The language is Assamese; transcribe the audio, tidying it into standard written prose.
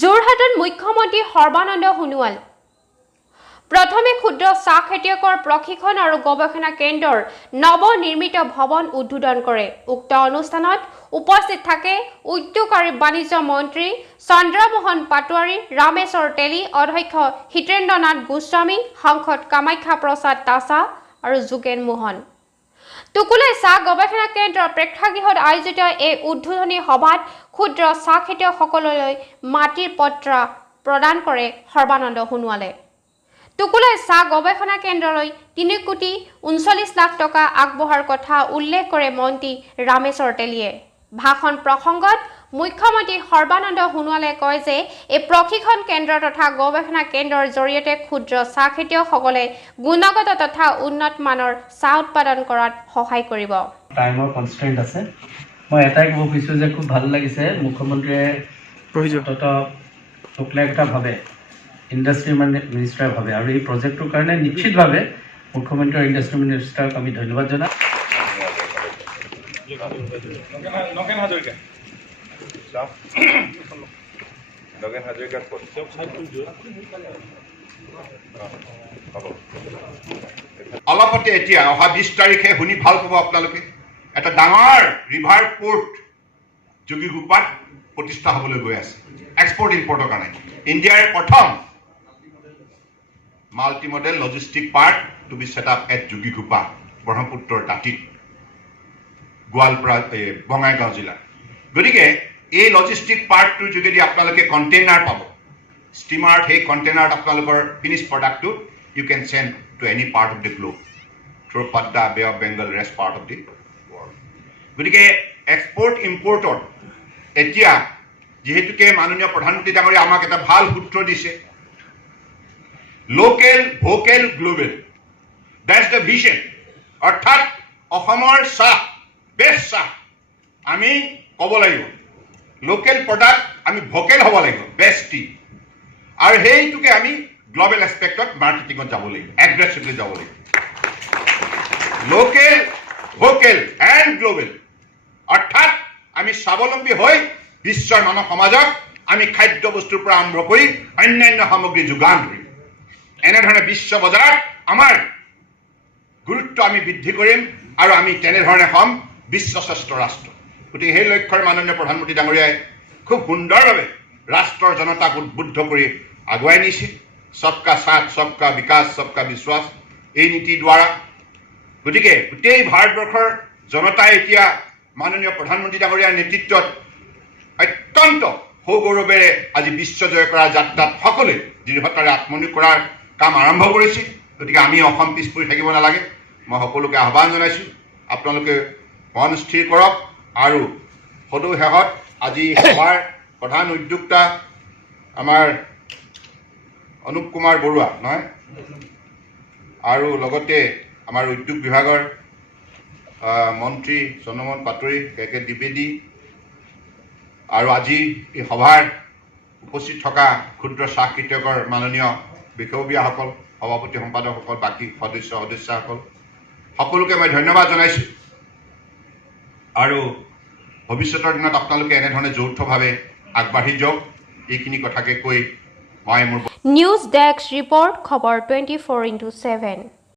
যোৰহাটত মুখ্যমন্ত্ৰী সৰ্বানন্দ সোণোৱাল প্ৰথমে ক্ষুদ্ৰ চাহ খেতিয়কৰ প্ৰশিক্ষণ আৰু গৱেষণা কেন্দ্ৰৰ নৱনিৰ্মিত ভৱন উদ্বোধন কৰে। উক্ত অনুষ্ঠানত উপস্থিত থাকে উদ্যোগ আৰু বাণিজ্য মন্ত্ৰী চন্দ্ৰমোহন পাটোৱাৰী, ৰামেশ্বৰ তেলী, অধ্যক্ষ হিতেন্দ্ৰনাথ গোস্বামী, সাংসদ কামাখ্যা প্ৰসাদ তাছা আৰু যোগেন মোহন। টুকুলাই চাহ গৱেষণা কেন্দ্ৰৰ প্ৰেক্ষাগৃহত আয়োজিত এই উদ্বোধনী সভাত ক্ষুদ্ৰ চাহ খেতিয়কসকললৈ মাটিৰ পত্ৰা প্ৰদান কৰে সৰ্বানন্দ সোণোৱালে। টুকুলাই চাহ গৱেষণা কেন্দ্ৰলৈ 3,39,00,000 টকা আগবঢ়াৰ কথা উল্লেখ কৰে মন্ত্ৰী ৰামেশ্বৰ তেলীয়ে। ভাষণ প্ৰসংগত মুখ্যমন্ত্ৰী সৰ্বানন্দ সোণোৱালে কয় যে এই প্ৰশিক্ষণ কেন্দ্ৰ তথা গৱেষণা কেন্দ্ৰৰ জৰিয়তে ক্ষুদ্ৰ চাহ খেতিয়কসকলে গুণগত তথা উন্নত মানৰ চাহ উৎপাদন কৰাত সহায় কৰিব। টাইমৰ কনষ্ট্ৰেণ্ট আছে। মই এটাই ক'ব খুজিছোঁ যে খুব ভাল লাগিছে মুখ্যমন্ত্ৰীয়ে টুকুলাই কথা ভাবে, ইণ্ডাষ্ট্ৰী মিনিষ্টাৰে ভাবে, আৰু এই প্ৰজেক্টটোৰ কাৰণে নিশ্চিতভাৱে মুখ্যমন্ত্ৰী আৰু ইণ্ডাষ্ট্ৰী মিনিষ্টাৰক আমি ধন্যবাদ জনাম। অলপতে এতিয়া অহা 20 তাৰিখে শুনি ভাল পাব আপোনালোকে, এটা ডাঙৰ ৰিভাৰ পোৰ্ট যোগীঘোপাত প্ৰতিষ্ঠা হ'বলৈ গৈ আছে এক্সপৰ্ট ইম্পৰ্টৰ কাৰণে। ইণ্ডিয়াৰ প্ৰথম multi modal logistic park to be set up at Jogighopa, ব্ৰহ্মপুত্ৰৰ দাঁতিত, গোৱালপাৰা বঙাইগাঁও জিলা। গতিকে এই লজিষ্টিক পাৰ্কটোৰ যোগেদি আপোনালোকে কণ্টেইনাৰ পাব, ষ্টিমাৰত সেই কণ্টেইনাৰত আপোনালোকৰ ফিনিছ প্ৰডাক্টটো you can send to any part of the globe through Padma, bay of Bengal, rest part of the world. গতিকে এক্সপৰ্ট ইম্পৰ্টত এতিয়া যিহেতুকে মাননীয় প্ৰধানমন্ত্ৰী ডাঙৰীয়া আমাক এটা ভাল সূত্ৰ দিছে, local vocal global, that's the vision. অৰ্থাৎ অসমৰ চাহ, বেষ্ট চাহ আমি ক'ব লাগিব, লোকেল প্ৰডাক্ট আমি ভোকেল হ'ব লাগিব, বেষ্ট টি, আৰু সেইটোকে আমি গ্ল'বেল এছপেক্টত মাৰ্কেটিঙত যাব লাগিব, এগ্ৰেছিভলি যাব লাগিব। লোকেল, ভোকেল এণ্ড গ্ল'বেল, অৰ্থাৎ আমি স্বাৱলম্বী হৈ বিশ্বৰ মানৱ সমাজক আমি খাদ্য বস্তুৰ পৰা আৰম্ভ কৰি অন্যান্য সামগ্ৰী যোগান ধৰিম। এনেধৰণে বিশ্ব বজাৰত আমাৰ গুৰুত্ব আমি বৃদ্ধি কৰিম আৰু আমি তেনেধৰণে হ'ম বিশ্বশ্ৰেষ্ঠ ৰাষ্ট্ৰ। গতিকে সেই লক্ষ্যৰে মাননীয় প্ৰধানমন্ত্ৰী ডাঙৰীয়াই খুব সুন্দৰভাৱে ৰাষ্ট্ৰৰ জনতাক উদ্বুদ্ধ কৰি আগুৱাই নিছে। সবকা সাথ, সবকা বিকাশ, সবকা বিশ্বাস এই নীতিৰ দ্বাৰা। গতিকে গোটেই ভাৰতবৰ্ষৰ জনতাই এতিয়া মাননীয় প্ৰধানমন্ত্ৰী ডাঙৰীয়াৰ নেতৃত্বত অত্যন্ত সৌগৌৰৱেৰে আজি বিশ্ব জয় কৰাৰ যাত্ৰাত সকলোৱে দৃঢ়তাৰে আত্মনিয়োগ কৰাৰ কাম আৰম্ভ কৰিছে। গতিকে আমি অসম পিছ পৰি থাকিব নালাগে। মই সকলোকে আহ্বান জনাইছোঁ, আপোনালোকে মন স্থিৰ কৰক আৰু সদৌ শেষত আজি সভাৰ প্ৰধান উদ্যোক্তা আমাৰ অনুপ কুমাৰ বৰুৱা নহয়, আৰু লগতে আমাৰ উদ্যোগ বিভাগৰ মন্ত্ৰী চন্দ্ৰমোহন পাটোৱাৰী, কে দ্বিবেদী, আৰু আজি এই সভাৰ উপস্থিত থকা ক্ষুদ্ৰ চাহ খেতিয়কৰ মাননীয় বিষয়ববীয়াসকল, সভাপতি সম্পাদকসকল, বাকী সদস্যসকল, সকলোকে মই ধন্যবাদ জনাইছোঁ। আৰু ভৱিষ্যতৰ দিনত আপোনালোকে এনেধৰণে যৌথভাৱে আগবাঢ়ি যাওক, এইখিনি কথাকে কৈ মই মোৰ নিউজ ডেস্ক ৰিপৰ্ট, খবৰ 24x7।